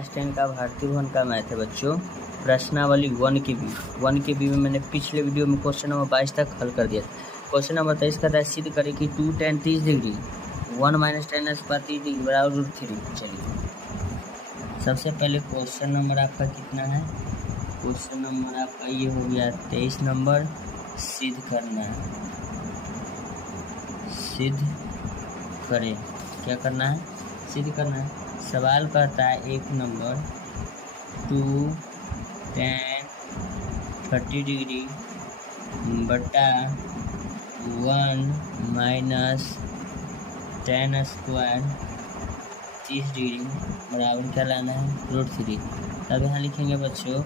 10 का भारतीय भवन का मैथ है बच्चों। प्रश्नावली 1 के बी में मैंने पिछले वीडियो में क्वेश्चन नंबर 22 तक हल कर दिया। क्वेश्चन नंबर 23 का था सिद्ध करें कि 2 tan 30 degree 1 - tan square 30 degree बराबर √3। चलिए सबसे पहले क्वेश्चन नंबर आपका कितना है? क्वेश्चन नंबर आपका ये हो गया 23 नंबर। सिद्ध करना है, सिद्ध करें। क्या करना है? सिद्ध करना है। सवाल कहता है 1 नंबर 2 tan 30 डिग्री बटा 1 - tan स्क्वायर 30 डिग्री बराबर क्या लाना है? √3। तब यहाँ लिखेंगे बच्चों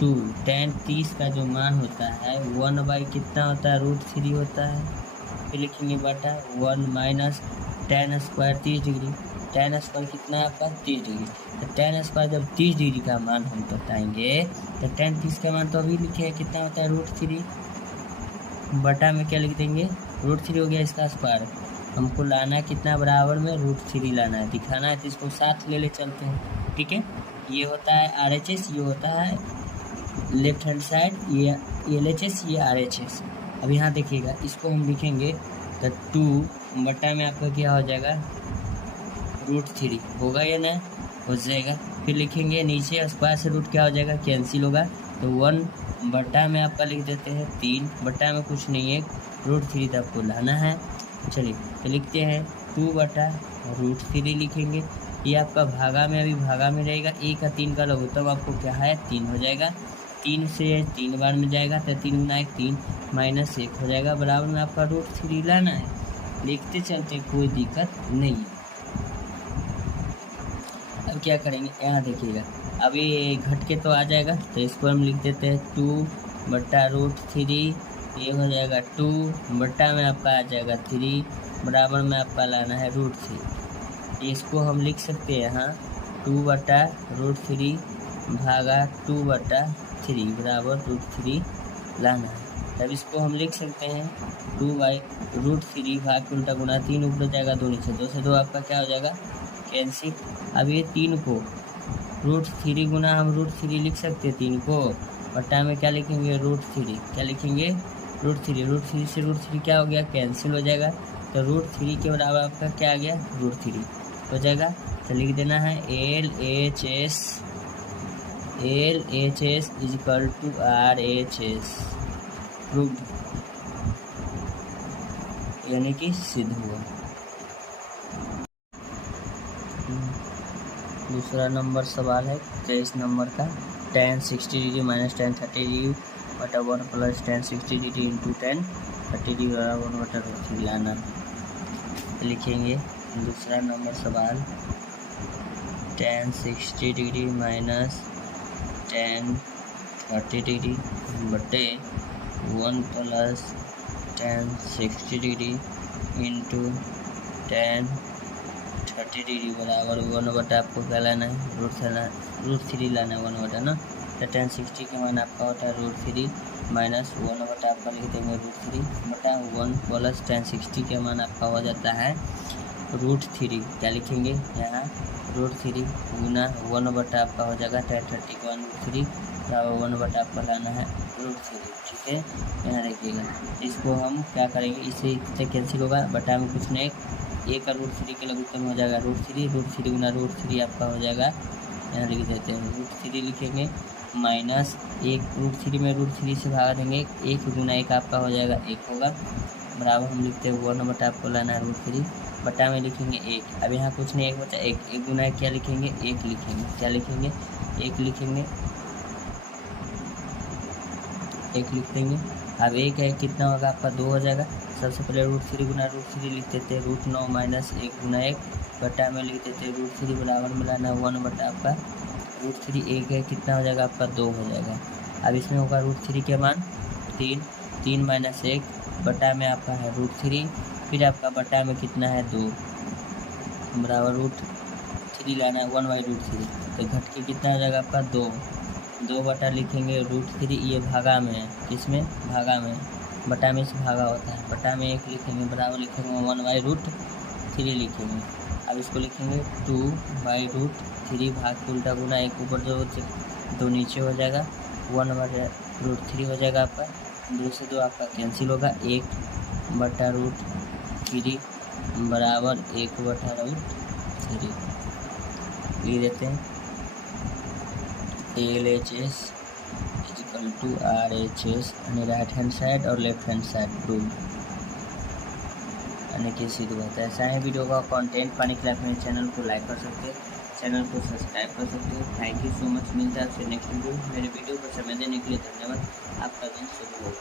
2 tan 30 का जो मान होता है 1 / कितना होता है? √3 होता है। फिर लिखेंगे बटा 1 - tan square 30 degree. tan square कितना है आपका? 30 डिग्री। तो tan स्क्वायर जब 30 डिग्री का मान हम बताएंगे तो tan 30 का मान तो अभी लिखे है कितना होता है? √3 बटा में क्या लिख देंगे? √3 हो गया इसका स्क्वायर। हमको लाना है कितना बराबर में? √3 लाना है, दिखाना है तो इसको साथ ले चलते हैं। ठीक है, ये होता है RHS, ये होता है लेफ्ट हैंड साइड, ये LHS, ये RHS। अब यहाँ देखिएगा इसको हम लिखेंगे तो 2 बटा में आपका क्या हो जाएगा? √3 होगा या ना? हो जाएगा। फिर लिखेंगे नीचे स्क्वायर से रूट क्या हो जाएगा? कैंसिल होगा। तो 1 बटा में आपका लिख देते हैं 3 बटा में कुछ नहीं है, √3 तक आपको लाना है। चलिए तो लिखते हैं 2 बटा √3 लिखेंगे। ये आपका भागा में अभी भागा में रहेगा, 1 का 3 का लघुत्तम तब आपको क्या है? 3 हो जाएगा। 3 से 3 बार में जाएगा तो 3 × 1 3 -1 हो जाएगा बराबर में आपका √3 लाना है। लिखते चलते कोई दिक्कत नहीं है। अब क्या करेंगे? यहाँ देखिएगा अभी घट के तो आ जाएगा तो इसको हम लिख देते हैं 2 बटा √3। ये हो जाएगा 2 बटा में आपका आ जाएगा 3 बराबर में आपका लाना है √3। इसको हम लिख सकते हैं यहाँ 2 बटा √3 भागा 2 बटा 3 बराबर √3 लाना है। तब इसको हम लिख सकते हैं 2/√3 भाग के उल्टा गुना 3 ऊपर जाएगा 2 नीचे, 2 से 2 आपका क्या हो जाएगा? कैंसिल। अब ये 3 को √3 गुना हम √3 लिख सकते हैं, 3 को बटा में क्या लिखेंगे? √3। क्या लिखेंगे? √3 से √3 क्या हो गया? कैंसिल हो जाएगा। तो √3 के बराबर आपका क्या आ गया? √3 हो जाएगा। तो लिख देना है LHS = RHS प्रूव्ड, यानी कि सिद्ध हुआ। दूसरा नंबर सवाल है 23 नंबर का tan 60 डिग्री - tan 30 डिग्री बटा 1 + tan 60 डिग्री × tan 30 डिग्री बराबर 1 बटा √3 लाना। लिखेंगे दूसरा नंबर सवाल tan 60 डिग्री - tan 30 डिग्री बटे 1 + tan 60 डिग्री × tan 30 डिग्री बराबर 1 बटा आपको क्या लाना है? √3 लाना है, 1 बटा ना। तो tan 60 के मान आपका होता है √3 माइनस 1 बटा आपका लिख देंगे √3 बटा 1 + tan 60 के मान आपका हो जाता है √3। क्या लिखेंगे यहाँ? √3 गुना 1 बटा आपका हो जाएगा tan 30 का √3 बराबर 1 बटा आपका लाना है √3। ठीक है, यहाँ देखिएगा इसको हम क्या करेंगे? इससे कैंसिल होगा, बटा में कुछ नहीं, 1 का √3 के लघुत्तम हो जाएगा √3 गुना √3 आपका हो जाएगा। यहाँ लिख देते हैं √3 लिखेंगे माइनस 1 √3 में √3 से भागा देंगे, 1 गुना 1 आपका हो जाएगा 1 होगा बराबर हम लिखते हैं 1 बटा आपको लाना है √3 बटा में लिखेंगे 1। अब यहाँ कुछ नहीं, 1 बचा 1 गुना 1 क्या लिखेंगे? 1 लिखेंगे। क्या लिखेंगे? 1 लिखेंगे, 1 लिख देंगे। अब 1 है कितना होगा आपका? 2 हो जाएगा। सबसे पहले √3 गुना √3 लिख देते हैं √9 - 1 गुना 1 बटा में लिख देते हैं √3 बराबर में लाना 1 बटा आपका √3। 1 है कितना हो जाएगा आपका? 2 हो जाएगा। अब इसमें होगा √3 के मान 3 - 1 बटा में आपका है √3, फिर आपका बटा में कितना है? 2 बराबर √3 लाना है 1/√3। तो घट के कितना हो जाएगा आपका? 2 बटा लिखेंगे √3, ये भागा में है, किसमें? भागा में, बटा में से भागा होता है, बटा में 1 लिखेंगे बराबर लिखेंगे 1/√3 लिखेंगे। अब इसको लिखेंगे 2/√3 3 भाग के उल्टा गुना 1 ऊपर 2 नीचे हो जाएगा, 1/√3 हो जाएगा आपका। 2 से 2 आपका कैंसिल होगा, 1/√3 बराबर 1/√3। ये देते हैं LHS = RHS यानी राइट हैंड साइड और लेफ्ट हैंड साइड प्रूव यानी कि सिद्ध होता है। ऐसा है वीडियो का कंटेंट पाने के लिए आप मेरे चैनल को लाइक कर सकते हैं, चैनल को सब्सक्राइब कर सकते हो। Thank you so much. मिलता है आपसे नेक्स्ट वीडियो। मेरे वीडियो को समय देने के लिए धन्यवाद। आपका दिन शुभ हो।